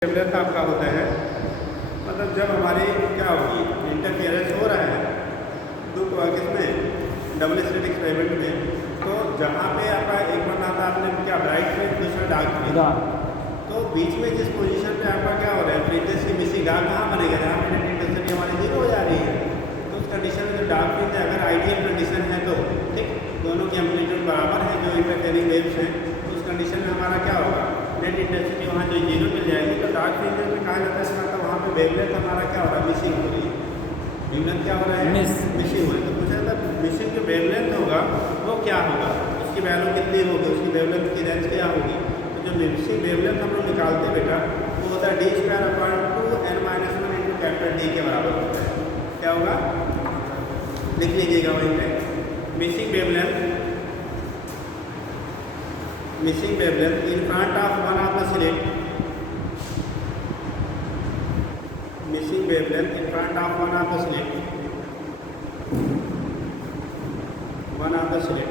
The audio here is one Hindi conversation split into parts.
वेवलेंथ आपका होता है, मतलब जब हमारे क्या होगी इंटरफेरेंस हो रहा है दो किसमें डबल स्लिट एक्सपेरिमेंट में, तो जहाँ पे आपका एक बना था आपने क्या ब्राइट फ्लैट दूसरा डार्क फ्लैट, तो बीच में जिस पोजीशन पे आपका क्या हो रहा है फ्रीक्वेंसी की मिसिंग डार्क कहाँ बनेगा जहाँ पे इंटेंसिटी हमारी जीरो हो जा रही है। तो उस कंडीशन में जो डार्क फ्लैट है अगर आइडियल कंडीशन है तो ठीक दोनों की एम्पलीट्यूड बराबर है जो इंटरफेरिंग वेव्स हैं, तो उस कंडीशन में हमारा क्या होगा नेट इंटेंसिटी वहाँ जो जीरो मिल जाएगी। तो डार्क फ्रिंज में कहा जाता है इसका मतलब वहाँ पे वेवलेंथ हमारा क्या हो रहा है मिसिंग हो रही है, वेवलेंथ क्या हो रहा है मिसिंग हो रही है। तो पूछा जाता है मिसिंग जो वेवलेंथ होगा वो क्या होगा, उसकी वैल्यू कितनी होगी, उसकी वेवलेंथ की रेंज क्या होगी। तो जो मिसिंग वेवलेंथ हम लोग निकालते हैं बेटा वो होता है d²/2n-1 इंटू कैपिटल D के बराबर होता है। क्या होगा लिख लीजिएगा वहीं पे missing wavelength in front of one of the slit, missing wavelength in front of one of the slit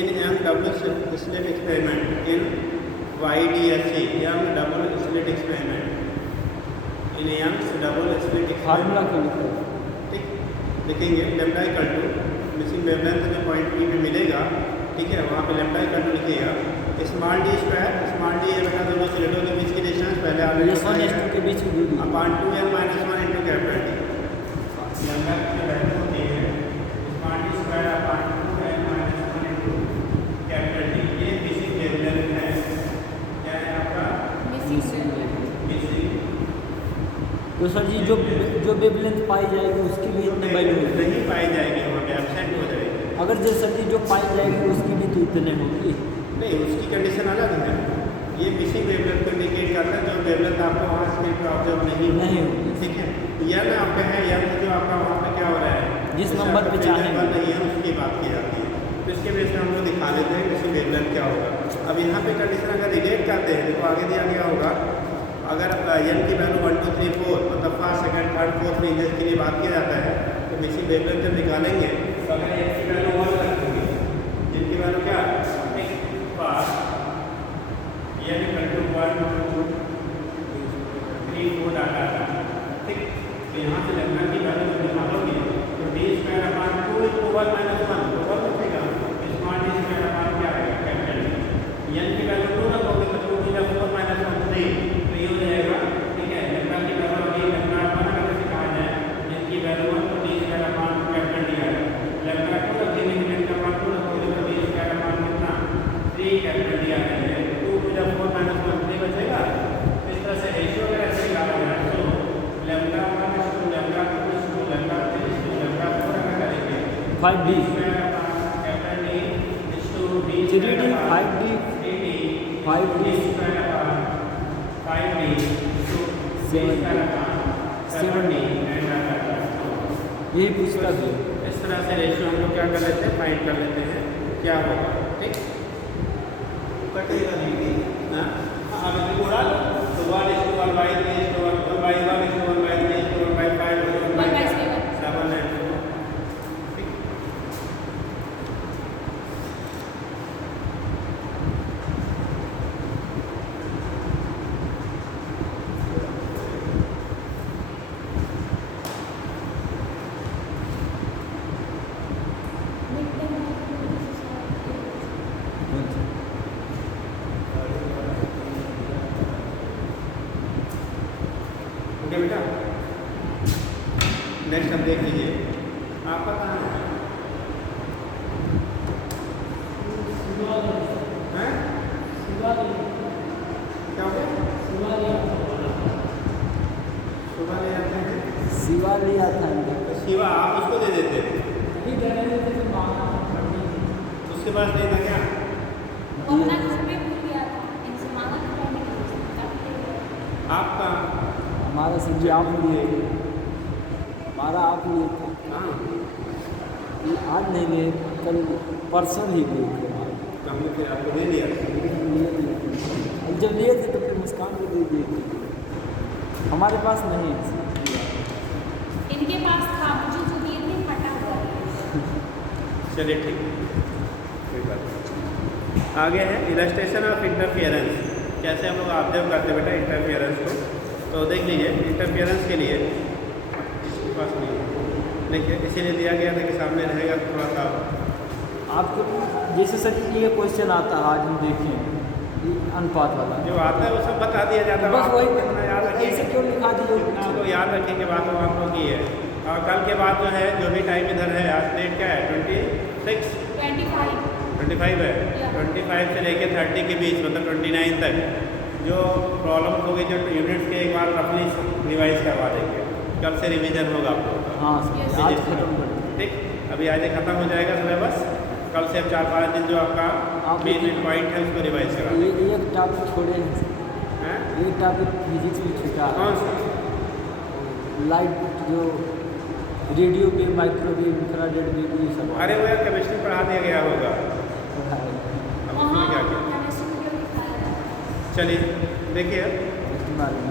in young double slit experiment in YDSC young double slit experiment in young double slit experiment ठीक लिखेंगे lambda equal to missing wavelength जो पॉइंट पी पे मिलेगा ठीक है वहाँ पे लेम्डा इक्वल टू लिखिएगा स्मॉल डी है बेटा दोनों स्लिटों के बीच की डिस्टेंस पहले ऑलरेडी के बीच की दूरी upon 2n-1 into capital D lambda की वैल्यू होती है स्मॉल डी² upon 2n-1 into capital D. ये मिसिंग वेवलेंथ है, क्या है आपका मिसिंग। तो सर जी जो वेवलेंथ पाई जाएगी उसकी भी इतनी वैल्यू नहीं पाई जाएगी, वहाँ पे एब्सेंट हो जाएगी। अगर जो सर जी जो पाई जाएगी उसकी भी तो इतने होगी नहीं, उसकी कंडीशन अलग है। ये मिसिंग वेवलेंथ को इंडिकेट करता है जो वेवलेंथ आपको वहाँ स्क्रीन पर ऑब्जर्व नहीं होगी, ठीक है। यन आपका है यन जो आपका वहाँ पे क्या हो रहा है जिस नंबर पे चाहे नहीं है उसकी बात की जाती है, तो इसके बेस में हम लोग दिखा लेते हैं मिसिंग वेवलेंथ क्या होगा। अब यहाँ पे कंडीशन अगर रिलेट करते हैं तो आगे दिया गया होगा अगर एन की वैल्यू 1 2 3 4 मतलब first second third fourth ranges के लिए बात किया जाता है, तो मिसिंग वेवलेंथ जब निकालेंगे तो अगर एन की वैल्यू 1 रखेंगे जिनकी वैल्यू क्या first N equal to 1 2 3 4 data ठीक। तो यहाँ से लेम्डा की वैल्यू जब निकालोगे तो d²/2 इंटू 1 - 1 तो 1 रखेगा, स्मॉल d² क्या आएगा कैपिटल डी। एन की वैल्यू 2 रखोगे तो 2 4 - 1 3 तो ये हो जाएगा ठीक है। लेम्डा की वैल्यू लेम्डा 1 अगर कहा जाए जिनकी वैल्यू 1 तो d² कैपिटल डी आएगा। लेम्डा 2 रखेंगे जिनका मान 2 रखोगे तो d² कितना 3 कैपिटल डी आ जाएगा। 2 4 - 1 3 बचेगा। इस तरह से रेशियो अगर ऐसे निकाला जाए तो lambda 1 to lambda 2 to lambda 3 to lambda 4 अगर करेंगे 5d capital D is to d 3d 5d 5d 5d to 7d यही पूछता था। इस तरह से रेशियो हम लोग क्या कर लेते हैं फाइंड कर लेते हैं क्या होगा ठीक। कटेगा नहीं ना अब पूरा तो 1:1/3/1/1/3/5/7 ओके बेटा। नेक्स्ट हम देख लीजिए आपका कहाँ है क्या हो गया सुबह ले जाते हैं शिवा लिया था तो शिवा आप उसको दे देते उसके पास नहीं था क्या आपका हमारा सर जी आप लिए थे हमारा आप लिए थे हाँ ये आज नहीं लिए कल परसों ही लिए थे हमने फिर आपको दे दिया जब लिए थे तो फिर मुस्कान को दे दिए थे। हमारे पास नहीं है इनके पास था मुझे जो दिए थे फटा हुआ है। चलिए ठीक कोई बात नहीं। आगे है इलस्ट्रेशन ऑफ इंटरफेरेंस। कैसे हम लोग ऑब्जर्व करते हैं बेटा इंटरफियरेंस को। तो देख लीजिए इंटरफियरेंस के लिए बस नहीं देखिए इसीलिए दिया गया था कि सामने रहेगा थोड़ा सा आपको जैसे सर ये क्वेश्चन आता है, आज हम देखें ये अनुपात वाला जो आता है वो सब बता दिया जाता है। बस आप वही इतना याद ऐसे रखिए, क्यों लिखा दिए इतना तो याद रखेंगे बात वो आप लोग की है। और कल के बाद जो है जो भी टाइम इधर है, आज डेट क्या है 26 25 है, 25 से लेके 30 के बीच मतलब 29 तक जो प्रॉब्लम होगी जो यूनिट्स के एक बार रफली रिवाइज करवा देंगे। कल से रिवीजन होगा आप लोगों का। हाँ Yes. आज खत्म कर दें। ठीक, अभी आज खत्म हो जाएगा सिलेबस। कल से अब 4-5 दिन जो आपका आप मेन पॉइंट है उसको रिवाइज करा ये एक टॉपिक छोड़े नहीं सर, हैं। एक टॉपिक फिजिक्स में छूटा है। कौन सा? लाइट जो रेडियो पे माइक्रोवेव इंफ्रारेड वेव ये सब अरे वो यार केमिस्ट्री पढ़ा दिया गया होगा, पढ़ाई अब उसमें क्या किया। चलिए देखिए इसके बारे में।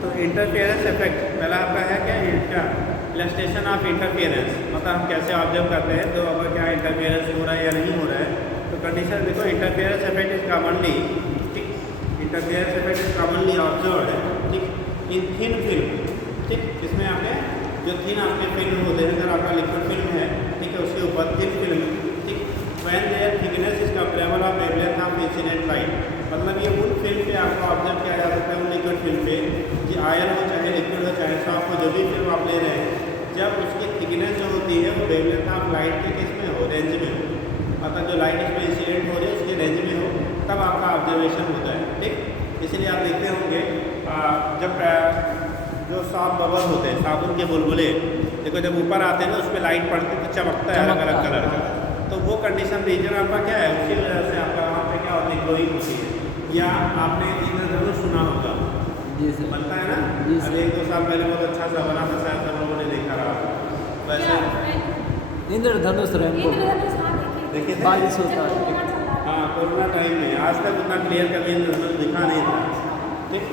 तो इंटरफेरेंस इफेक्ट पहला आपका है क्या इलस्ट्रेशन ऑफ इंटरफेरेंस, मतलब हम कैसे ऑब्जर्व करते हैं तो अगर क्या इंटरफेरेंस हो रहा है या नहीं हो रहा है। तो कंडीशन देखो इंटरफेरेंस इफेक्ट इज कॉमनली ठीक, interference effect is commonly observed है ठीक इन थिन फिल्म ठीक, इसमें आपने जो थिन आपके फिल्म होते हैं, अगर आपका लिक्विड फिल्म है ठीक है उसके ऊपर थिन फिल्म ठीक, when their thickness is comparable of wavelength of incident light, मतलब ये उन फिल्म पे आपको ऑब्जर्व किया जा सकता है, उन लिक्विड फिल्म पे कि आयन हो चाहे लिक्विड हो चाहे सॉफ्ट हो, जो भी फिल्म आप ले रहे हैं, जब उसकी थिकनेस जो होती है वो वेवलेंथ ऑफ लाइट के किस में हो, रेंज में हो, मतलब जो लाइट इसमें इंसिडेंट हो रही है उसके रेंज में हो, तब आपका ऑब्जर्वेशन होता है ठीक। इसलिए आप देखते होंगे जब जो सॉफ्ट बबल होते हैं, साबुन के बुलबुले देखो जब ऊपर आते हैं ना उस पर लाइट पड़ती है तो चमकता है अलग अलग कलर का। तो वो कंडीशन रीजन आपका क्या है, उसकी वजह से आपका वहाँ पे क्या होती है, ग्लोइंग होती है। या आपने इंद्रधनुष सुना होगा, जी सर। बनता है ना, जी सर। अभी 1-2 साल पहले बहुत अच्छा सा बना था, शायद सब लोगों ने देखा रहा। वैसे इंद्रधनुष रेनबो देखिए थे? बारिश होता है। हाँ कोरोना टाइम में आज तक उतना क्लियर कभी इंद्रधनुष दिखा नहीं था ठीक।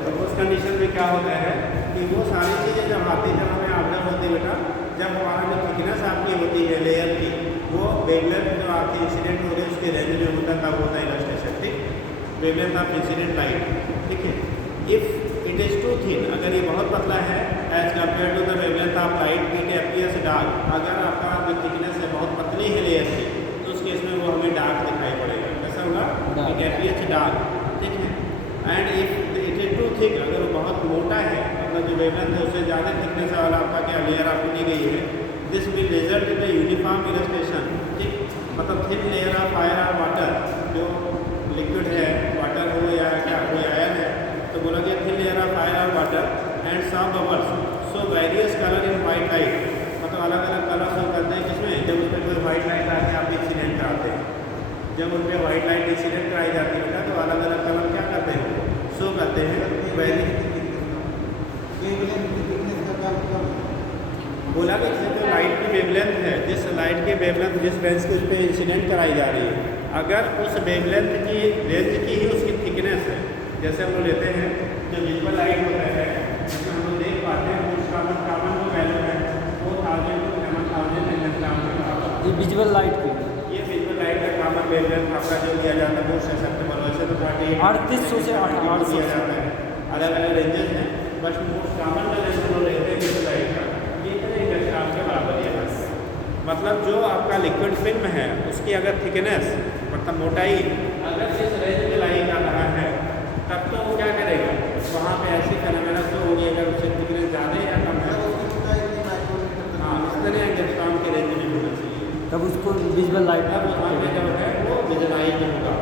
तो उस कंडीशन में क्या होता है कि वो सारी चीज़ें जब आती है, जब हमें ऑब्जर्व होती है बेटा, जब हमारा जो थिकनेस आपकी होती है लेयर की वो वेवलेंथ जो आपकी इंसिडेंट हो रही है उसके रेंज में होता है, तब होता है इलस्ट्रेशन ठीक, वेवलेंथ ऑफ इंसिडेंट लाइट ठीक है। If it is too thin, अगर ये बहुत पतला है as compare to the wavelength of light it appears dark, अगर आपका जो थिकनेस है बहुत पतली है लेयर की तो उस केस में वो हमें डार्क दिखाई पड़ेगा। कैसा होगा, इट अपीयर्स डार्क ठीक है। And if it is too thick, अगर वो बहुत मोटा है मतलब जो वेवलेंथ है उससे ज़्यादा थिकनेस वाला आपका क्या लेयर आपको दी गई है, this will result in the uniform illustration ठीक, मतलब थिन लेयर ऑफ फायर और वाटर, जो लिक्विड है वाटर हो या क्या कोई आयन है, तो बोला गया थिन लेयर ऑफ फायर और water and soft bubbles show various colour in white light, मतलब अलग अलग कलर शो करते हैं किसमें, जब उसमें कोई वाइट लाइट आके आप इंसिडेंट कराते हैं, जब उन पर वाइट लाइट इंसिडेंट कराई जाती है तो अलग अलग कलर क्या करते हैं, शो करते हैं। बोला कि जो लाइट की वेवलेंथ है, जिस लाइट की वेवलेंथ जिस रेंज के उस पर इंसिडेंट कराई जा रही है, अगर उस वेवलेंथ की रेंज की ही उसकी थिकनेस है, जैसे हम लोग लेते हैं जो विजुअल लाइट होता है जिसमें हम लोग देख पाते हैं उस कार्बन जो वैल्यू है 4000 to 7000 एंगस्ट्रॉम के बराबर। ये विजुअल लाइट के ये विजुअल लाइट का कॉमन वेवलेंथ आपका जो लिया जाता है मोस्ट एक्सेप्टेबल, वैसे तो 3800 से 800 दिया जाता है, अलग अलग रेंजेस हैं, बट मोस्ट कॉमन जो रेंज हम लोग लेते हैं विजुअल लाइट का ये इतने एंगस्ट्रॉम के बराबर लिया जाता है। मतलब जो आपका लिक्विड फिल्म है उसकी अगर थिकनेस मतलब मोटाई अगर इस रेंज में लाई जा रहा है तब तो वो क्या करेगा, वहाँ पे ऐसी फेनोमेना तो होगी अगर उससे थिकनेस ज़्यादा या कम है, हाँ इस तरह एंगस्ट्रॉम के रेंज में होना चाहिए, तब उसको विजुअल लाइट तब वहाँ पे जो है वो विजुअलाइज होगा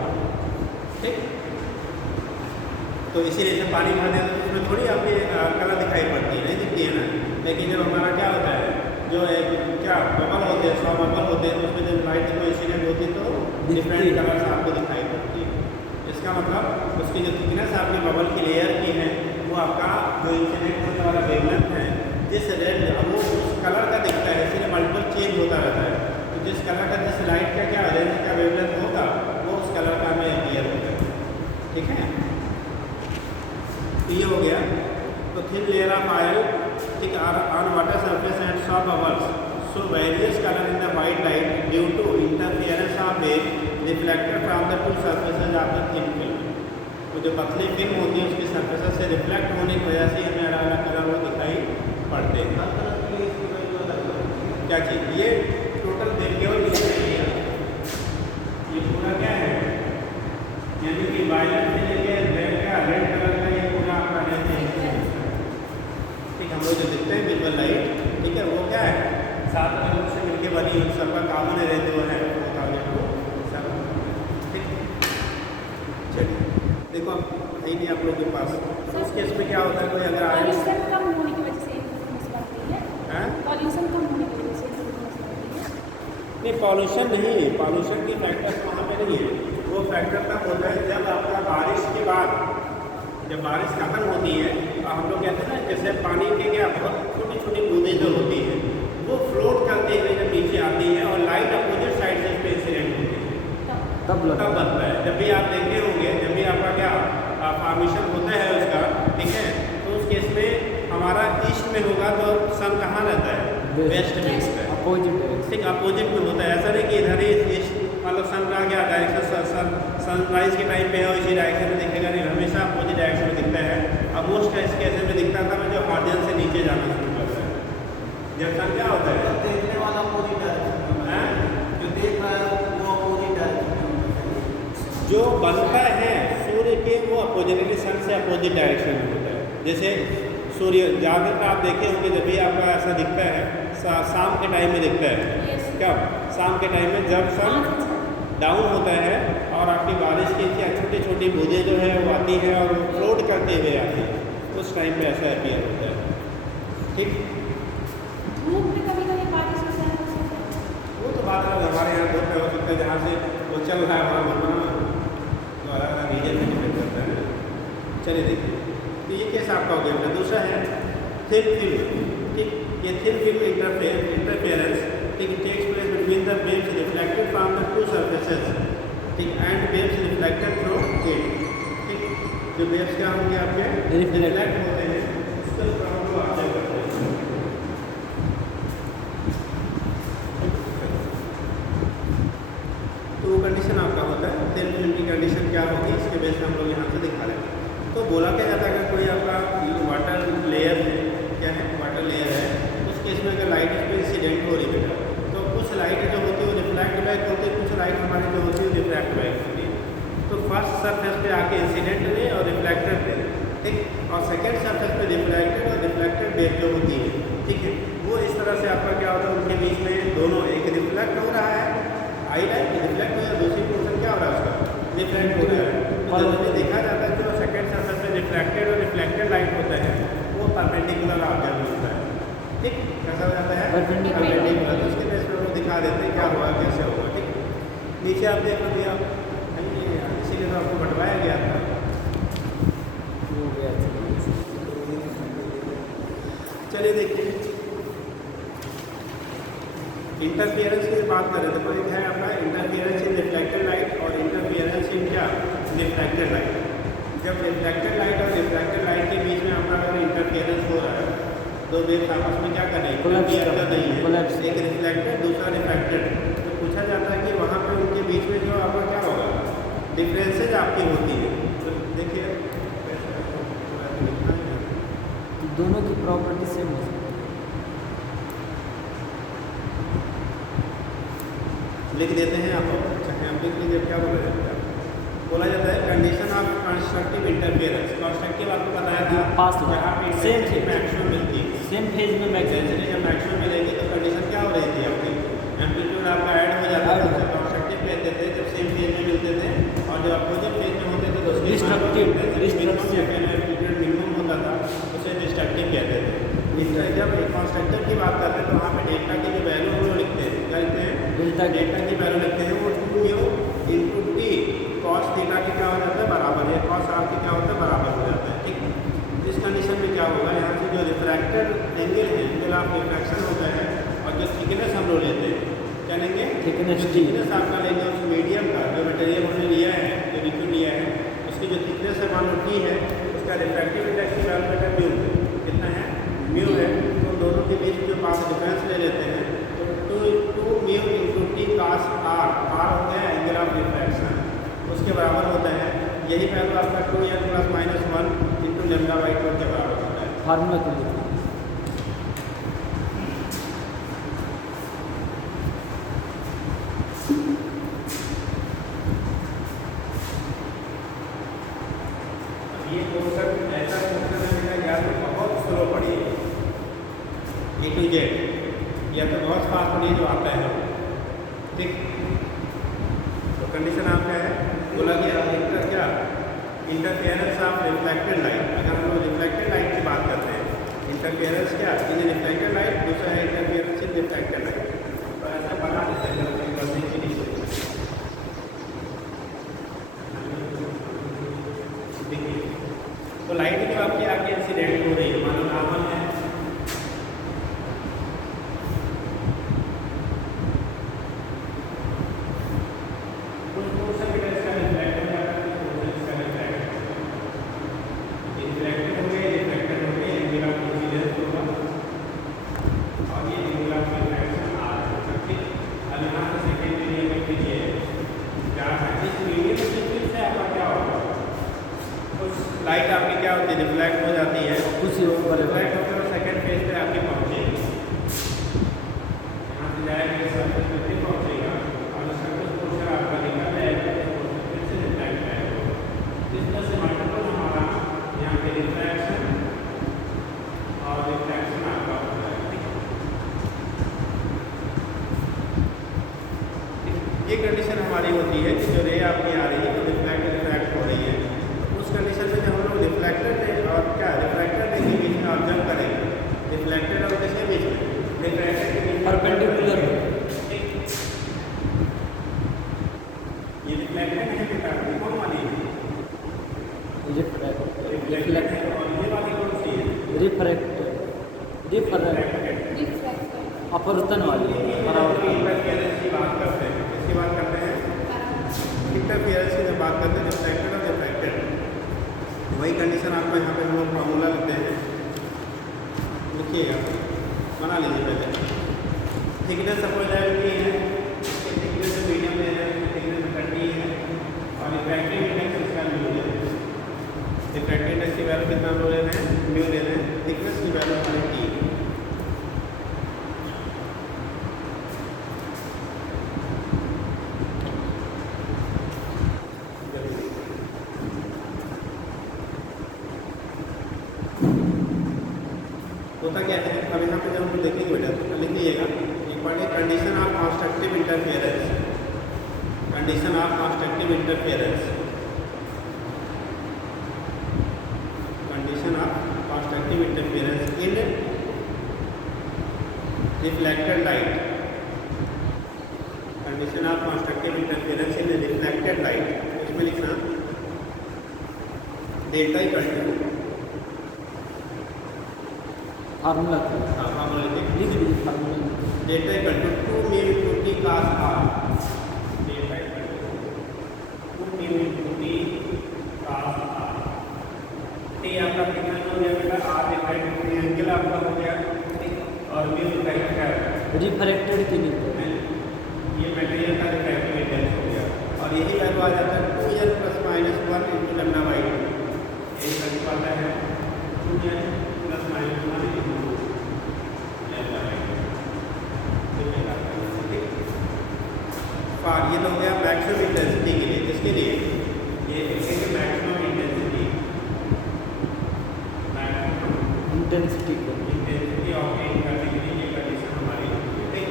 ठीक। तो इसीलिए जब पानी भर देते तो उसमें थोड़ी आपकी कलर दिखाई पड़ती है, नहीं दिखती है ना, लेकिन जब हमारा क्या होता है जो एक क्या बबल होते हैं, 100 बबल होते हैं, तो उसमें जब लाइट की कोई इंसिडेंट होती है तो डिफरेंट कलर्स आपको दिखाई पड़ती है। इसका मतलब उसकी जो थिकनेस आपकी बबल की लेयर की है वो आपका जो इंसिडेंट होने वाला वेवलेंथ है जिस रेंज वो उस कलर का दिखता है, इसलिए मल्टीपल चेंज होता रहता है, तो जिस कलर का जिस लाइट का क्या रेंज का वेवलेंथ होगा वो उस कलर का हमें क्लियर होगा ठीक है। ये हो गया। तो थिन लेयर ऑफ ऑयल ठीक on water surface and soft bubbles show various colour in the white light due to interference of wave reflected from the two surfaces of the thin film. वो जो पतली फिल्म होती है उसकी सरफेस से रिफ्लेक्ट होने की वजह से हमें अलग अलग कलर वो दिखाई पड़ते हैं। हर तरह की क्या चीज़ ये टोटल देखिए और ये पूरा क्या है, यानी कि वायलेट से लेके रेड कलर का ये पूरा आपका रहते हैं। ठीक, हम लोग जो दिखते हैं विजुअल लाइट, ठीक है, वो क्या है 7 रंगों से मिलके बनी, सबका कॉमन रहते हुए है सब। ठीक, चलिए देखो अब है नहीं आप लोग के पास, तो उस केस में क्या होता है, कोई अगर आए पॉल्यूशन कम होने की वजह से इन्फ्लुएंस बढ़ती है। हैं? पॉल्यूशन कम होने की वजह से इन्फ्लुएंस बढ़ती है। नहीं, पॉल्यूशन नहीं, पॉल्यूशन की फैक्टर्स वहाँ पे नहीं है। वो फैक्टर तब होता है जब आपका बारिश के बाद, जब बारिश खत्म होती है तो हम लोग कहते हैं ना, जैसे पानी के क्या बहुत छोटी छोटी बूंदें जो होती हैं वो फ्लोट करते हुए जब नीचे आती है और लाइट अपोजिट साइड से इस पर इंसिडेंट होती है, तब तब बनता है। जब भी आप देखे होंगे, जब भी आपका क्या फॉर्मेशन होता है उसका, ठीक है, तो उस केस में हमारा ईस्ट में होगा तो सन कहाँ रहता है, वेस्ट में होता है, अपोजिट है। ठीक, अपोजिट में होता है। ऐसा नहीं कि इधर ही ईस्ट मतलब सन का क्या डायरेक्शन सनराइज के टाइम पे है इसी डायरेक्शन में दिखेगा, नहीं, हमेशा अपोजिट डायरेक्शन में दिखता है। अब मोस्ट कैसे में दिखता था मैं, जब हॉरिजॉन से नीचे जाना शुरू करता है, जब सन क्या होता है, देखने वाला अपोजिट डायरेक्शन में है, जो देख रहा है वो अपोजिट डायरेक्शन में होना चाहिए। जो बनता है सूर्य के वो अपोजिटली सन से अपोजिट डायरेक्शन में होता है। जैसे सूर्य ज़्यादातर आप देखे होंगे जब भी आपका ऐसा दिखता है शाम के टाइम में दिखता है। Yes. कब? शाम के टाइम में जब सन डाउन होता है और आपकी बारिश की क्या छोटी छोटी बूंदें जो है वो आती हैं और फ्लोट करते हुए आती है, उस टाइम पे ऐसा अपीयर होता है। ठीक, धूप में कभी कभी बारिश हो जाए तो वो तो बात अलग, हमारे यहाँ बहुत हो सकता है जहाँ से वो चल रहा है वहाँ बनना तो अलग अलग रीजन में डिपेंड करता है। चलिए देखिए, तो ये केस आपका हो गया। दूसरा है थिन फिल्म। ठीक, ये थिन फिल्म इंटरफेरेंस, ठीक, takes place between the waves reflected from the two surfaces, ठीक, and waves reflected from it. ठीक, जो वेव्स क्या होंगे आपके रिफ्लेक्ट होते हैं उसके प्रभाव को ऑब्जर्व करते हैं। तो वो कंडीशन आपका होता है थिन फिल्म की कंडीशन क्या होगी, इसके बेस पे हम लोग यहाँ से दिखा रहे हैं। तो बोला क्या जाता है अगर कोई आपका वाटर लेयर है, क्या है वाटर लेयर है, उस केस में अगर लाइट इस पर इंसिडेंट हो रही है तो कुछ लाइट जो होती है वो रिफ्लेक्ट बैक होती है, कुछ लाइट हमारी जो होती है रिफ्लेक्ट बैक होती है। तो फर्स्ट सरफेस पे आके इंसिडेंट हुए और रिफ्लेक्टेड थे, ठीक, और सेकेंड सरफेस पे रिफ्लेक्टेड और रिफ्लेक्टेड वेव जो होती है, ठीक है, वो इस तरह से आपका क्या होता है उनके बीच में दोनों एक रिफ्लेक्ट हो रहा है, आई लाइट रिफ्लेक्ट हो रहा है, दूसरी पोर्सन क्या हो रहा है उसका रिफ्लेक्ट हो रहा है। तो जब देखा जाता है जो सेकेंड सरफेस पे रिफ्लेक्टेड और रिफ्लेक्टेड लाइट होता है वो परपेंडिकुलर ऑब्जेक्ट होता है। ठीक, कैसा हो जाता है परपेंडिकुलर। तो उसके बेस पर वो दिखा देते हैं क्या हुआ कैसे होगा। ठीक, नीचे आप देख लीजिए, आप इसीलिए तो आपको बंटवाया गया था। चलिए देखिए, इंटरफियरेंस की बात करें तो एक है आपका इंटरफियरेंस इन रिफ्लेक्टेड लाइट और इंटरफियरेंस इन क्या रिफ्लेक्टेड लाइट। जब रिफ्लेक्टेड लाइट और रिफ्लेक्टेड लाइट के बीच में आपका अगर इंटरफियरेंस हो रहा है तो वेव्स आपस में क्या कर रहे हैं, इंटरफियर कर रही है, एक रिफ्लेक्टेड दूसरा रिफ्लेक्टेड। तो पूछा जाता है कि वहाँ पे उनके बीच में जो आपका क्या होगा डिफरेंसेज आपकी होती है। तो देखिए दोनों की प्रॉपर्टी सेम हो सकती है। लिख देते हैं आप, चाहे आप लिख लीजिए क्या बोला जाता है condition of constructive interference. Constructive आपको बताया था पास जहाँ पे इंटेंसिटी मैक्सिमम मिलती है, सेम फेज में इंटेंसिटी जब मैक्सिमम मिलेगी तो कंडीशन क्या हो रही थी आपकी एम्पलीट्यूड आपका ऐड हो जाता था, उसे कंस्ट्रक्टिव कहते थे जब सेम फेज में मिलते थे। और जब अपोजिट फेज में होते थे तो उसके एम्पलीट्यूड मिनिमम होता था उसे डिस्ट्रक्टिव कहते थे। जब कंस्ट्रक्टिव की बात करते हैं तो वहाँ पे डेल्टा की जो वैल्यू हम लोग लिखते हैं, क्या लिखते हैं डेल्टा की वैल्यू लिखते हैं, वो 2u into T cos theta की क्या हो जाता है बराबर है कॉस आर की क्या होता है बराबर हो जाता है। ठीक, इस कंडीशन में क्या होगा, यहाँ से जो रिफ्रैक्टेड एंगल है, एंगल ऑफ रिफ्रैक्शन होता है, और जो थिकनेस हम लोग लेते हैं क्या लेंगे, थिकनेस आपका लेंगे उस मीडियम का जो मटेरियल हमने लिया है, जो लिक्विड लिया है, उसकी जो थिकनेस है मान लो टी है, उसका रिफ्रैक्टिव इंडेक्स की वैल्यू बेटा म्यू कितना है, म्यू है। तो दोनों के बीच जो पास डिफरेंस ले लेते हैं तो 2 mu into T cos R, R हो गया एंगल ऑफ रिफ्रैक्शन, उसके बराबर होता है यही वैल्यू आपका 2n plus minus 1 into lambda by 2 के बराबर होता है। फार्मूला के लिए ये क्वेश्चन ऐसा क्वेश्चन है मेरा, या तो बहुत स्लो पढ़िए ए टू जेड, या तो बहुत फास्ट पढ़िए जो आता है। ठीक, तो कंडीशन आपका है, बोला गया इंटर क्या इंटरफेरेंस ऑफ रिफ्लेक्टेड लाइट। अगर हम लोग रिफ्लेक्टेड लाइट की बात करते हैं, इंटरफेरेंस क्या इन रिफ्लेक्टेड लाइट, दूसरा है इंटरफेरेंस इन रिफ्लेक्टेड लाइट। तो ऐसा बना देते हैं तो लाइट जो आपकी आगे इंसिडेंट हो रही है, मानो नॉर्मल है, कुछ पोर्शन में इसका रिफ्लेक्ट हो जाता है, कुछ पोर्शन इसका रिफ्लेक्टेड हो गए, रिफ्लेक्टेड हो गए, एंगल ऑफ इंसिडेंस होगा और ये एंगल ऑफ रिफ्लेक्शन आ रहा है। ठीक, अब यहाँ से सेकेंड मीडियम में कीजिए, जहाँ से इस मीडियम से आपका क्या होगा, कुछ लाइट आपकी क्या होती है, रिफ्लेक्ट हो जाती है, कुछ ही ऊपर रिफ्लेक्ट होकर और सेकेंड फेज पे आपके पहुँचेगी, यहाँ से जाएगा सर्कल पे फिर पहुँचेगा और उसका कुछ पोर्शन आपका निकल जाएगा, फिर से रिफ्लेक्ट आएगा। इस तरह से मल्टीपल हमारा यहाँ पे रिफ्लेक्शन और रिफ्लेक्शन आपका होता है। ठीक, ये कंडीशन हमारी होती है कि जो रे आपकी आ रही है वो रिफ्लेक्ट हो रही है। उस कंडीशन में जब हम लोग रिफ्लेक्टेड रे और क्या रिफ्लेक्टेड रे के बीच में ऑब्जर्व करेंगे, रिफ्लेक्टेड और किसके बीच में, रिफ्लेक्टेड के बीच में परपेंडिकुलर। ये रिफ्लेक्टेड है बेटा, ये कौन वाली है, रिफ्लेक्टेड है, और ये वाली कौन सी है, रिफ्लेक्टेड अपवर्तन वाली इंटरफेरेंस की बात करते हैं, किसकी बात करते हैं, इंटरफेरेंस की जब बात करते हैं, रिफ्लेक्टेड और रिफ्लेक्टेड, वही कंडीशन आपको यहाँ पे हम लोग फार्मूला लेते हैं, लिखिएगा, बना लीजिए पहले। थिकनेस सपोज है कि है, थिकनेस मीडियम ले रहे हैं, थिकनेस 30 है और रिफ्रैक्टिव इंडेक्स इसका म्यू ले रहे हैं। रिफ्रैक्टिव इंडेक्स की वैल्यू कितना हम लोग ले रहे हैं, म्यू ले रहे हैं, थिकनेस की वैल्यू हमारी टी है। होता क्या है, अब यहाँ पे जब हम देखेंगे बेटा तो लिख लीजिएगा एक बार, condition of constructive interference, condition of constructive interference, condition of constructive interference in reflected light, condition of constructive interference in reflected light, इसमें लिखना डेल्टा इक्वल टू फार्मूला लिख लिख लीजिए formula. Delta equal to 2 mu into T cos r, delta equal to 2 mu into T cos r। T आपका कितना हो गया बेटा, r डिवाइड बाय एंगल आपका हो गया, और म्यू डिवाइड क्या है, रिफ्रैक्टेड के लिए ये मटेरियल का रिफ्रैक्टिव इंडेक्स हो गया, और यही वैल्यू आ जाता है 2n plus minus 1 into lambda by 2, यही वैल्यू आता है 2n plus minus 1 into lambda by 2। ये तो हो गया मैक्सिमम इंटेंसिटी के लिए, किसके लिए, ये लिखेंगे मैक्सिमम इंटेंसिटी, मैक्सिमम इंटेंसिटी को इंटेंसिटी ऑफ ए करने के लिए ये कंडीशन हमारी होती है।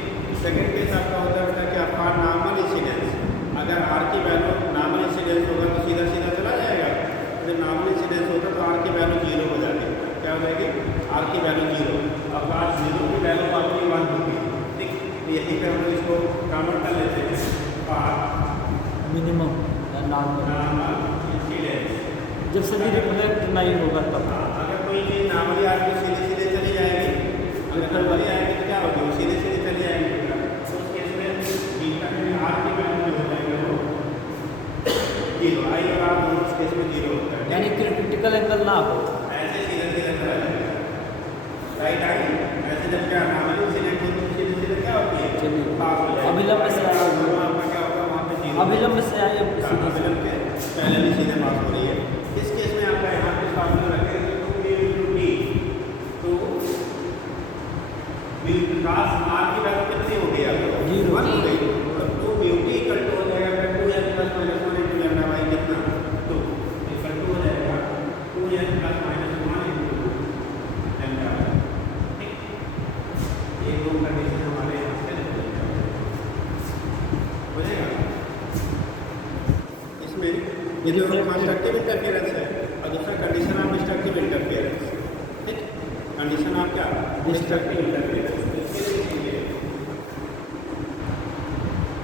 सेकेंड केस आपका होता है बेटा कि आपका नॉर्मल इंसिडेंस, अगर आर की वैल्यू नॉर्मल इंसिडेंस होगा तो सीधा सीधा चला जाएगा, जब नॉर्मल इंसिडेंस होता है तो आर की वैल्यू 0 हो जाती है, क्या हो जाएगी, आर की वैल्यू 0, अब आर 0 की वैल्यू आपकी 1 होगी। ठीक, यहीं पर हम लोग इसको कन्वर्ट कर लेते हैं, आर मिनिमम या नॉर्मल, नॉर्मल इंसिडेंस, जब सभी रिफ्लेक्ट नहीं होगा तब। अगर कोई चीज़ नॉर्मली आर की सीधे सीधे चली जाएगी, अगर नॉर्मली आएगी तो क्या होगी, वो सीधे सीधे चली जाएगी, तो उस केस में बीटा में आर की वैल्यू जो हो जाएगा वो 0, आई और आर दोनों केस में 0 होता है, यानी क्रिटिकल एंगल ना हो, ऐसे सीधे सीधे चला जाएगा, राइट आई, ऐसे जब क्या नॉर्मली इंसिडेंट होती है सीधे सीधे क्या होती है, चलिए पास हो जाएगी, अभिलंब से आपका क्या होगा वहाँ पे 0, अभिलंब से आए अभिलंब के पहले भी सीधे पास हो रही है। इस केस में आपका यहाँ पे फॉर्मूला रखेंगे तो 2 into d, तो विकास आर की वैल्यू कितनी हो गई आपको? 1 हो गई। तो 2 म्यू टी इक्वल टू हो जाएगा 2n plus minus 1 into lambda by कितना 2 इक्वल टू हो जाएगा 2n plus minus 1 into lambda. ठीक, ये दो कंडीशन हमारे यहाँ से हो जाएगा। इसमें ये जो कंस्ट्रक्टिव इंटरफेरेंस है और दूसरा कंडीशन ऑफ डिस्ट्रक्टिव इंटरफेरेंस। ठीक, कंडीशन ऑफ क्या? Destructive interference.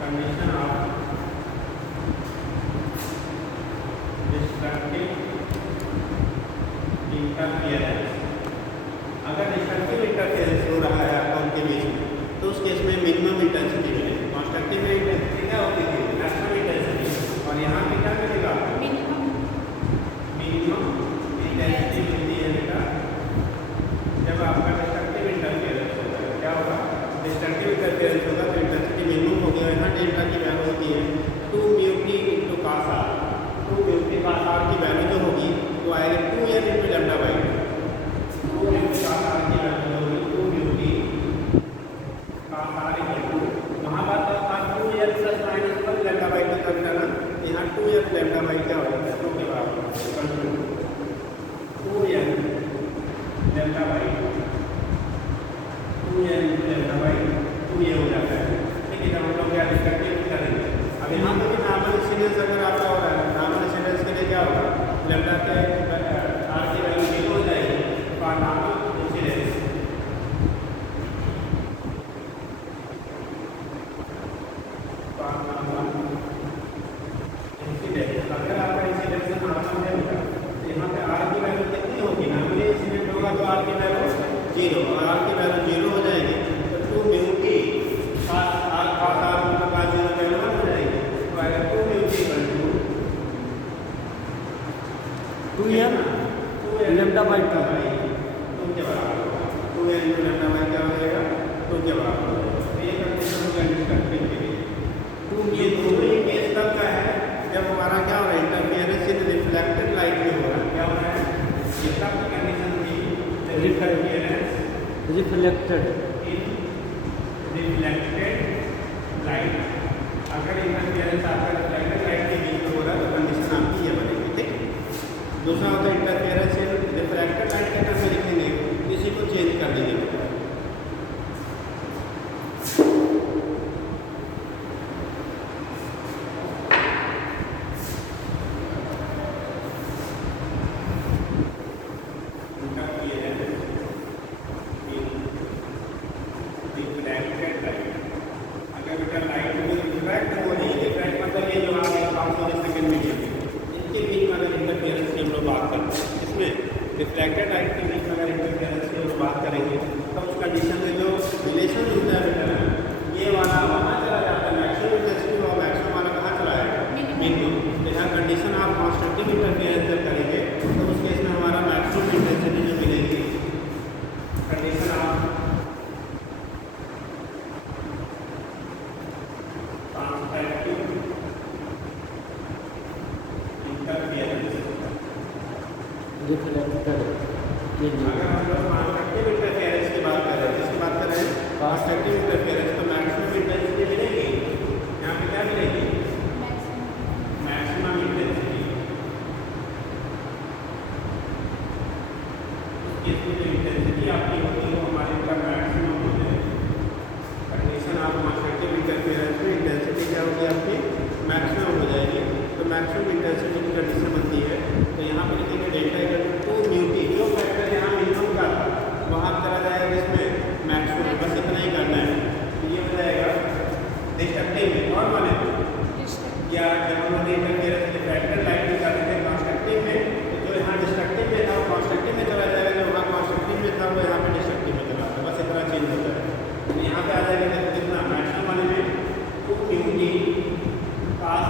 Condition of destructive interference. अगर डिस्ट्रक्टिव इंटरफेरेंस हो रहा है आपका उनके बीच में तो उस केस में मिनिमम इंटेंसिटी मिलेगी। कंस्ट्रक्टिव में इंटेंसिटी क्या होती है? Maximum intensity. और यहाँ पे क्या मिलेगा? मिनिमम इंटेंसिटी मिलती है बेटा जब आपका डिस्ट्रक्टिव इंटरफेरेंस होगा। क्या होगा? डिस्ट्रक्टिव इंटरफेरेंस होगा तो इंटेंसिटी मिनिमम हो गया। यहाँ डेल्टा की वैल्यू होती है 2 mu T into cos R. 2 mu T cos R की वैल्यू जो होगी वो आएगी 2n into lambda by 2 into cos R की वैल्यू होगी 2 mu T cos R equal to वहाँ बात 2n plus minus 1 lambda by का करना ना। यहाँ 2n लैम्डा बाई क्या होगा? 2 के बराबर equal to 2n lambda by 2n lambda by 2 ये हो जाता है। ठीक है, जब हम लोग क्या डिस्ट्रक्टिव करेंगे। अब यहाँ पे भी नॉर्मल इंसिडेंस अगर आपका हो रहा है, नॉर्मल इंसिडेंस के लिए क्या होगा? लैम्डा के आर की वैल्यू 0 हो जाएगी तो नॉर्मल इंसिडेंस अगर आपका इंसिडेंस नॉर्मल है बेटा तो यहाँ पे आर की वैल्यू कितनी होगी? नॉर्मली इंसिडेंट होगा तो आर की वैल्यू 0 और आर की वैल्यू 0 हो जाएगी तो 2 म्यू टी कास आर मतलब कास 0 वैल्यू 1 हो जाएगी। तो अगर 2 mu T equal to 2n lambda by 2 के बराबर होगा। 2n इंटू लैम्डा बाई क्या हो जाएगा? 2 के बराबर हो जाएगा। तो ये कंडीशन हो गई डिस्ट्रक्टिव के लिए। ये दोनों ही केस तब का है जब हमारा क्या हो रहा है? इंटरफेरेंस इन रिफ्लेक्टेड लाइट में हो रहा है। क्या हो रहा है? ये तब की कंडीशन थी interference reflected in reflected light. अगर इंटरफेरेंस आपका रिफ्लेक्टेड लाइट के बीच में हो रहा है तो कंडीशन आपकी ये बनेगी। ठीक, दूसरा होता है इंटरफेरेंस इन रिफ्रैक्टेड लाइट के टर्म में लिखेंगे इसी को चेंज कर दीजिए। रिफ्लेक्टेड लाइट के बीच में अगर इंटरफेरेंस की हम बात करेंगे तो उस कंडीशन में जो रिलेशन होता है बेटा ये वाला वहाँ चला जाता है मैक्सिमम इंटेंसिटी और मैक्सिमम वाला कहाँ चला जाएगा? मिनिमम। जैसा कंडीशन आप कॉन्स्ट्रक्टिव इंटरफेरेंस जब करेंगे तो उस केस में हमारा मैक्सिमम इंटेंसिटी जो मिलेगी कंडीशन आप कॉन्स्ट्रक्टिव इंटरफेरेंस रिफ्लेक्टेड अगर हम लोग कॉन्स्ट्रक्टिव इंटरफेरेंस की बात कर रहे हैं, किसकी बात कर रहे हैं? Constructive interference. तो मैक्सिमम इंटेंसिटी मिलेगी। यहाँ पे क्या मिलेगी? Maximum intensity. इसकी जो इंटेंसिटी आपकी होती है वो हमारे का मैक्सिमम हो जाएगी। कंडीशन ऑफ कॉन्स्ट्रक्टिव इंटरफेरेंस में इंटेंसिटी क्या होगी आपकी? मैक्सिमम हो जाएगी। तो मैक्सिमम इंटेंसिटी की कंडीशन बनती है तो यहाँ पर लिखेंगे delta equal to 2 mu T. जो फैक्टर यहाँ मिनिमम का था वहाँ चला जाएगा इसमें मैक्सिमम, बस इतना ही करना है। ये हो जाएगा डिस्ट्रक्टिव में। और माने या जब हम लोग इंटरफेरेंस रिफ्लेक्टेड लाइट में करते थे कॉन्स्ट्रक्टिव में तो जो यहाँ डिस्ट्रक्टिव में था वो कॉन्स्ट्रक्टिव में चला जाएगा, जो वहाँ कॉन्स्ट्रक्टिव में था वो यहाँ पे डिस्ट्रक्टिव में चला जाएगा। बस इतना चेंज होता है। तो यहाँ पे आ जाएगा कितना? मैक्सिमम वाले में 2 म्यू टी कास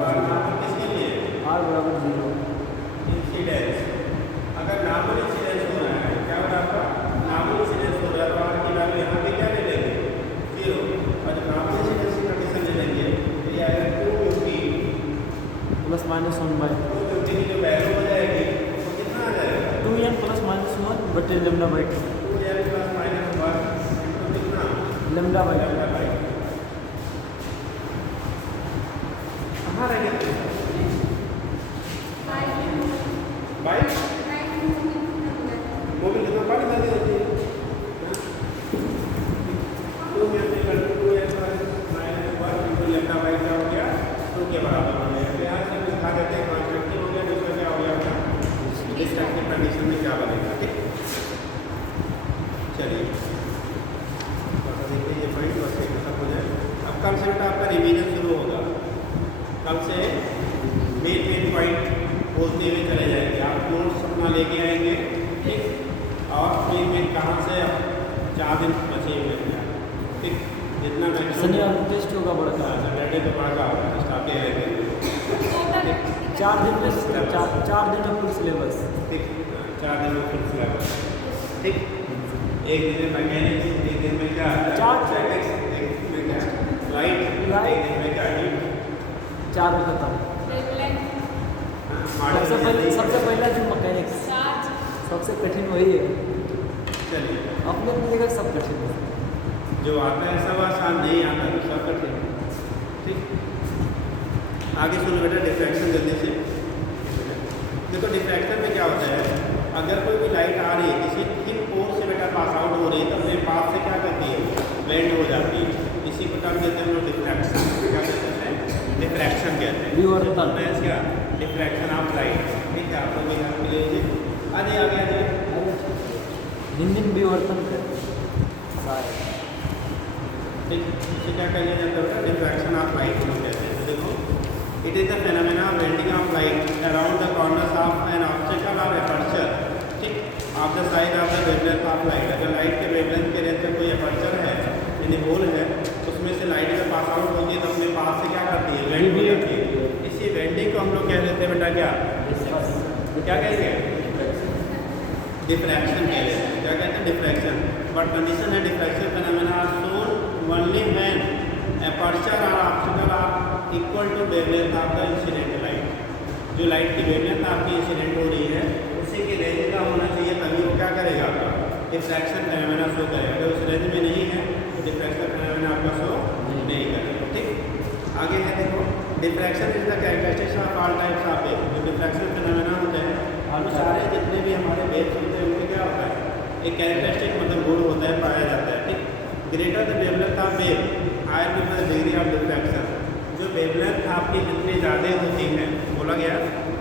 नॉर्मल किसके लिए? R बराबर 0। इंसिडेंस। अगर नॉर्मल इंसिडेंस हो रहा है, क्या हो रहा है आपका? नॉर्मल इंसिडेंस हो रहा है तो R की वैल्यू यहाँ पे क्या ले लेंगे? 0। और जब नॉर्मल इंसिडेंस की कंडीशन ले लेंगे तो ये आएगा 250 प्लस माइनस 1/2। 250 की जो वैल्यू हो जाएगी वो कितना आ जाएगा? 2n प्लस माइनस 1 बटे lambda by 2। 2n plus minus 1 into कितना? Lambda by 2। Lambda by 2। कहाँ रह गया? बाई मोबिल कितना बड़ी जल्दी होती है? 2n minus 1 into lambda by क्या हो गया? 2 के बराबर हो गया। यहाँ से हम दिखा देते हैं कॉन्स्टेंट हो गया, दूसरा क्या हो गया? डिस्ट्रक्टिव कंडीशन में क्या बनेगा? ठीक, चलिए देखिए ये पॉइंट बस ये खत्म हो जाए। अब कल से बेटा आपका रिवीजन शुरू होगा। कल से मेन पॉइंट बोलते हुए चले जाएंगे। आप नोट्स अपना लेके आएंगे, ठीक। और मेन कहाँ से 4 दिन बचे हुए हैं, ठीक। जितना शनिवार को टेस्ट होगा बड़ा सैटरडे को पढ़ा होगा टेस्ट आप ले लेंगे। 4 दिन में 4 दिन में फुल सिलेबस। ठीक, 4 दिन में फुल सिलेबस, ठीक। एक दिन में मैकेनिक्स, एक दिन में क्या? स्टैटिक्स, एक दिन में क्या? लाइट, एक दिन में क्या? हीट। 4 में खत्म। सबसे पहला दिन मैकेनिक्स। सबसे कठिन वही है। चलिए अपने अपनी जगह सब कठिन है। जो आता है सब आसान, नहीं आता तो सब कठिन, ठीक। आगे सुनो बेटा डिफ्रैक्शन जल्दी से। देखो डिफ्रैक्शन में क्या होता है, अगर कोई भी लाइट आ रही है किसी थिन पोर से बेटा पास आउट हो रही है तो अपने पास से क्या करती है? बेंड हो जाती है। इसी को टर्म कहते हैं हम लोग डिफ्रैक्शन। क्या कहते हैं? डिफ्रैक्शन कहते हैं। विवर्तन। क्या? डिफ्रैक्शन ऑफ लाइट, ठीक है। आप लोग ध्यान में लीजिए। आगे आगे आगे हिंदी में विवर्तन कर, ठीक। इसे क्या कहा जाता है? डिफ्रैक्शन ऑफ लाइट हम कहते हैं। देखो it is the phenomena of bending of light around the corners of N obstacle और एपर्चर, ठीक, of the side of the wavelength of light. अगर लाइट के वेवलेंथ के रेंज में कोई एपर्चर है यानी होल है, उसमें से लाइट जब पास आउट होती है तो अपने पास से क्या करती है? बेंड हो जाती है। इसी बेंडिंग को हम लोग कह देते हैं बेटा क्या? क्या कहेंगे? डिफ्रैक्शन कह लेते हैं। क्या कहते हैं? डिफ्रैक्शन। बट कंडीशन है diffraction phenomena are shown only when aperture और obstacle are equal to wavelength of the incident light. जो लाइट की वेवलेंथ आपकी इंसिडेंट हो रही है उसी की रेंज का होना चाहिए, तभी वो क्या करेगा? डिफ्रैक्शन फेनोमेना शो करेगा। अगर उस रेंज में नहीं है तो डिफ्रैक्शन फेनोमेना आपका शो नहीं करेगा, ठीक। आगे है देखो diffraction is the characteristics of all types of wave. जो डिफ्रैक्शन फेनोमेना होते हैं और सारे जितने भी हमारे वेव्स होते हैं उनमें क्या होता है? एक कैरेक्टरिस्टिक मतलब गुण होता है, पाया जाता है, ठीक। Greater the wavelength of wave higher will the degree of diffraction. जो वेवलेंथ आपकी जितनी ज़्यादा होती है, बोला गया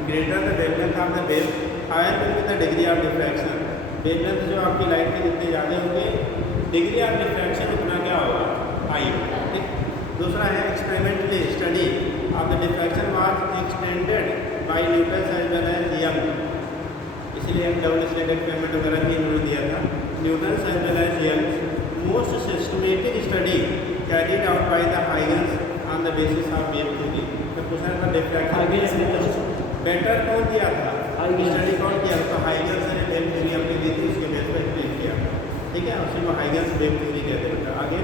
greater the wavelength of the wave higher will the degree of diffraction. Wavelength जो आपकी लाइट की जितनी ज़्यादा होगी, डिग्री ऑफ डिफ्रैक्शन उतना क्या होगा? हाई होगा, ठीक। दूसरा है experimentally study of the diffraction was extended by Newton as well as Young. इसलिए हम डबल स्लिट एक्सपेरिमेंट वगैरह भी इन्होंने दिया था। Newton as well as Young most systematic study carried out by the Huygens on the basis of wave theory. तो पूछा था डिफ्रैक्शन बेटर कौन दिया था? स्टडी कौन किया? तो हाइगन्स ने वेव थ्योरी अपनी दी थी, उसके बेस पर एक्सप्लेन किया, ठीक है। उसी को हाइगन्स वेव थ्योरी कहते हैं। आगे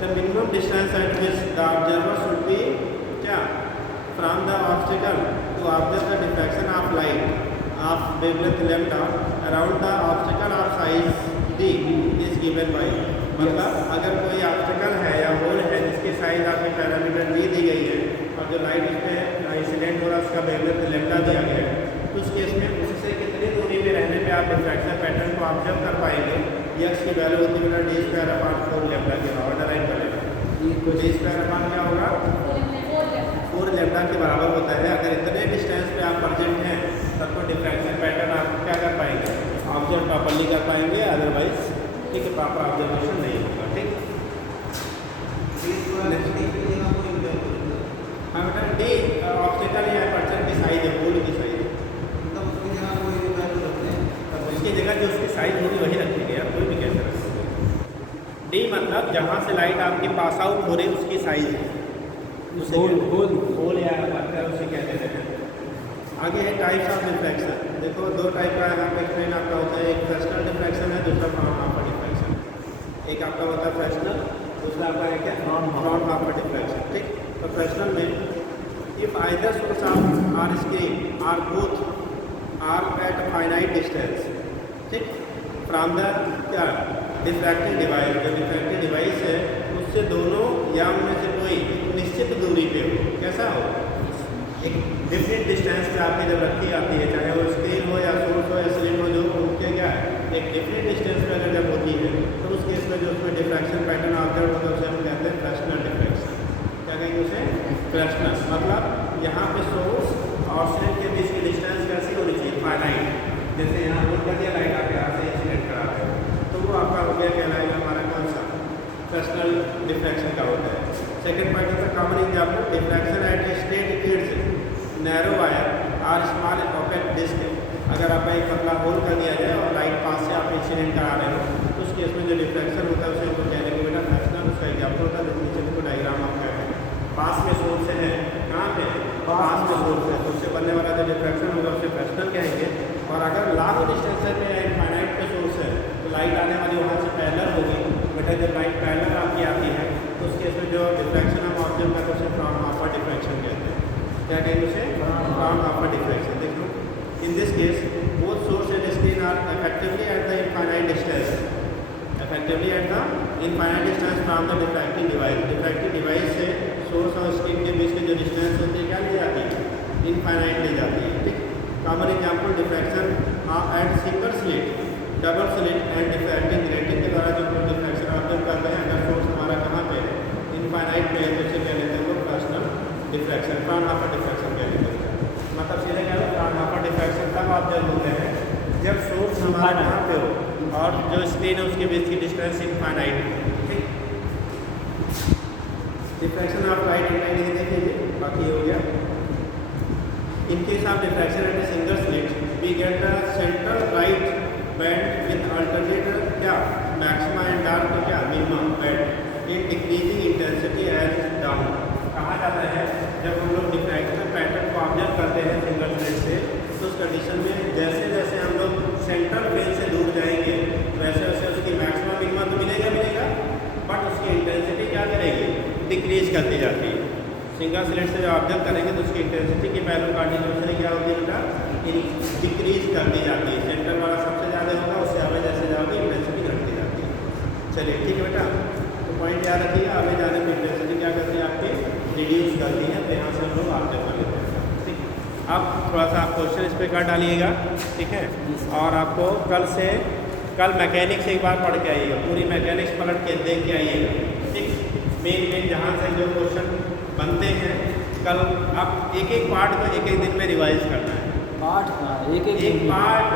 the minimum distance at which the observer should be क्या? From the obstacle to observe the diffraction of light of wavelength lambda around the obstacle of size d is given by. मतलब अगर कोई ऑब्स्टेकल है या होल है जिसकी साइज आपके पैरामीटर d दी गई है और जो लाइट उस पर इंसिडेंट हो रहा है उसका वेवलेंथ लैम्डा दिया गया है, तो उस केस में उससे कितनी दूरी में रहने पे आप डिफ्रैक्शन पैटर्न को ऑब्जर्व कर पाएंगे? यक्स की वैल्यू होती है d स्क्वायर अपॉन 4 लैम्डा के बराबर। राइट करेगा d स्क्वायर अपॉन क्या होगा? 4 लैम्डा के बराबर होता है। अगर इतने डिस्टेंस पे आप प्रेजेंट हैं तब तो डिफ्रैक्शन पैटर्न आप क्या कर पाएंगे? ऑब्जर्व प्रॉपर्ली कर पाएंगे, अदरवाइज ठीक है प्रॉपर ऑब्जर्वेशन नहीं होगा, ठीक। हाँ बेटा डी ऑब्स्टेकल या एपर्चर की साइज है, होल की साइज है, तब उसकी जगह कोई वैल्यू रखते हैं। तब उसकी जगह जो उसकी साइज होगी वही रखेंगे यार, कोई भी कैसे रखेंगे। डी मतलब जहाँ से लाइट आपकी पास आउट हो रही है उसकी साइज है, उसे होल या अगर उसे कह देते हैं। आगे है टाइप्स ऑफ डिफ्रैक्शन। देखो दो टाइप का यहाँ पे एक्सप्लेन आपका होता है, एक फ्रेशनल डिफ्रैक्शन है, दूसरा फ्रॉनहोफर डिफ्रैक्शन। एक आपका होता है फ्रेशनल, दूसरा आपका है क्या फ्रॉनहोफर डिफ्रैक्शन। ठीक, तो फ्रेशनल में if either source of or screen or both are at finite distance, ठीक, फ्रॉम द क्या डिफ्रैक्टिंग डिवाइस, जो डिफ्रैक्टिंग डिवाइस है उससे दोनों या उनमें से कोई निश्चित दूरी पे हो। कैसा हो, एक डिफरेंट डिस्टेंस पे आपकी जब रखी जाती है, चाहे वो स्क्रीन हो या सोर्स हो या स्लिट हो, जो उनके क्या है एक डिफरेंट डिस्टेंस पे अगर जब होती है तो उस केस में जो उसमें डिफ्रैक्शन पैटर्न ऑब्जर्व होता है उसे हम कहते हैं फ्रेशनल डिफ्रैक्शन। क्या कहेंगे उसे, फ्रेशनल। मतलब यहाँ पे सोर्स और स्लिट के बीच की डिस्टेंस कैसी होनी चाहिए, फाइनाइट। जैसे यहाँ रोड कर दिया, लाइट आके यहाँ से इंसिडेंट करा है, तो वो आपका हो गया कहलाएगा हमारा कौन सा, फ्रेशनल डिफ्रैक्शन का होता है। सेकेंड पॉइंट होता है common example diffraction at straight kids narrow wire और स्मॉल पॉकेट डिस्क। अगर आप एक पतला होल कर दिया जाए और लाइट पास से आप इंसिडेंट करा रहे हो तो उस केस में जो डिफ्रैक्शन होता है उसे हमको कहने के बेटा फ्रेशनल। उसका एग्जाम्पल होता है, नीचे को डायग्राम आपका है, पास में सोर्स है, कहाँ पे पास में सोर्स है, तो उससे बनने वाला जो डिफ्रैक्शन होगा उसे फ्रेशनल कहेंगे। और अगर लॉन्ग डिस्टेंस पे या इनफाइनाइट पे सोर्स है तो लाइट आने वाली वहाँ से पैरेलल होगी। बेटा जब लाइट पैरेलल आपकी आती है तो उस केस में जो डिफ्रैक्शन हम ऑब्जर्व करते हैं उसे फ्रॉनहोफर डिफ्रैक्शन कहते हैं। क्या कहेंगे उसे, फ्रॉनहोफर डिफ्रैक्शन। देख लो, in this case both source and screen are effectively at the infinite distance, effectively at the infinite distance from the diffracting device. Diffracting device से सोर्स और स्क्रीन के बीच के जो डिस्टेंस होती है क्या ले जाती है, इनफाइनाइट ले जाती है। ठीक, common example diffraction at single slit, double slit and diffracting grating के द्वारा जो हम डिफ्रैक्शन ऑब्जर्व करते हैं, अगर सोर्स हमारा कहाँ पे है, इनफाइनाइट पे है, तो उसे कह लेते हैं वो फ्रेशनल डिफ्रैक्शन, फ्रॉनहोफर डिफ्रैक्शन कह लेते हैं। मतलब सीधे क्या है, फ्रॉनहोफर डिफ्रैक्शन तब ऑब्जर्व होते हैं जब सोर्स हमारा कहाँ पे हो और जो स्क्रीन है उसके बीच की डिस्टेंस इनफाइनाइट हो। ठीक, डिफ्रैक्शन आप राइट एंड राइट देख लीजिए, बाकी हो गया। In case of diffraction at a single slit we get the central right band with alternate क्या मैक्सिमा एंड डार्क क्या minimum band in decreasing intensity as down. कहा जाता है जब हम लोग डिफ्रैक्शन पैटर्न को ऑब्जर्व करते हैं सिंगल स्लिट से तो उस कंडीशन में जैसे जैसे हम लोग सेंट्रल प्लेन से दूर जाएंगे वैसे वैसे उसकी मैक्सिमा मिनिमा तो मिलेगा, बट उसकी इंटेंसिटी क्या करेगी, डिक्रीज करती जाती है। सिंगल स्लिट से जब ऑब्जर्व करेंगे तो उसकी इंटेंसिटी की वैल्यू कार्डिनेशन क्या होती है बेटा, डिक्रीज कर दी जाती है। सेंटर वाला सबसे ज़्यादा होगा, उससे आगे जैसे जाओगे इंटेंसिटी घटती जाती है। चलिए ठीक है बेटा, तो पॉइंट याद रखिएगा, आगे जाने पर इंटेंसिटी क्या करती है आपकी रिड्यूस करती है। तो यहाँ से हम लोग ऑब्जर्व कर लेते हैं। ठीक, अब थोड़ा सा आप क्वेश्चन इस पर कर डालिएगा, ठीक है। और आपको कल मैकेनिक्स एक बार पढ़ के आइएगा, पूरी मैकेनिक्स पलट के देख के आइएगा। ठीक, मेन जहाँ से जो क्वेश्चन बनते हैं कल आप एक एक पार्ट को एक एक दिन में रिवाइज करना है। पार्ट का एक पार्ट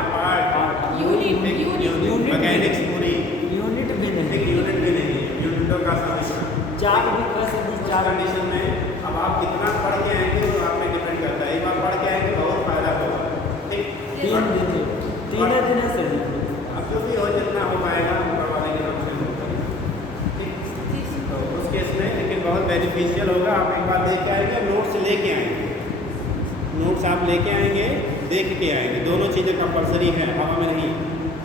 यूनिट मैकेनिक्स पूरी यूनिट भी नहीं, एक यूनिट भी नहीं, यूनिटों का समीकरण 4 भी कर सकते, 4 कंडीशन में। अब आप कितना पढ़ के आएंगे वो आप पे डिपेंड करता है। एक बार पढ़ के आएंगे बहुत फायदा होगा। ठीक, 3 दिन, 3 दिन है सर। अब जो भी हो जितना हो पाएगा करवाने के नाम से होगा। ठीक, तो उस केस में लेकिन बहुत बेनिफिशियल होगा। आप एक बार देख के आएंगे, नोट्स लेके आएंगे, नोट्स आप लेके आएंगे, देख के आएंगे। दोनों चीज़ें कंपलसरी हैं, हवा में नहीं,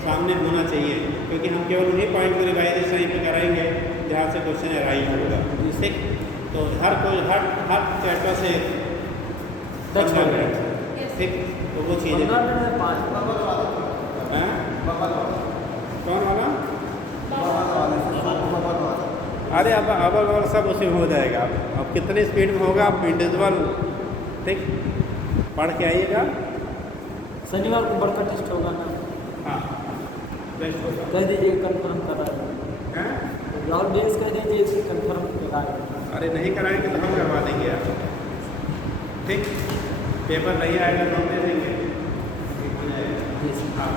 सामने होना चाहिए, क्योंकि हम केवल उन्हीं पॉइंट को रिवाइज इस टाइम पे कराएंगे जहाँ से क्वेश्चन अराइज होगा। ठीक, तो हर चैप्टर से टच कर रहे Yes. ठीक, तो वो चीज़ है। 15 मिनट में 5 कौन वाला? अरे अब सब उसी में हो जाएगा। अब कितनी स्पीड में होगा आप इंडिविजुअल ठीक पढ़ के आइएगा। शनिवार को बड़का टेस्ट होगा ना, हाँ टेस्ट होगा। कह दीजिए कंफर्म करा दें, हैं? राहुल डेज कह दीजिए इसकी कंफर्म करा दें। अरे नहीं कराएंगे तो हम करवा देंगे आप। ठीक, पेपर नहीं आएगा तो हम दे देंगे। जी सर। हाँ।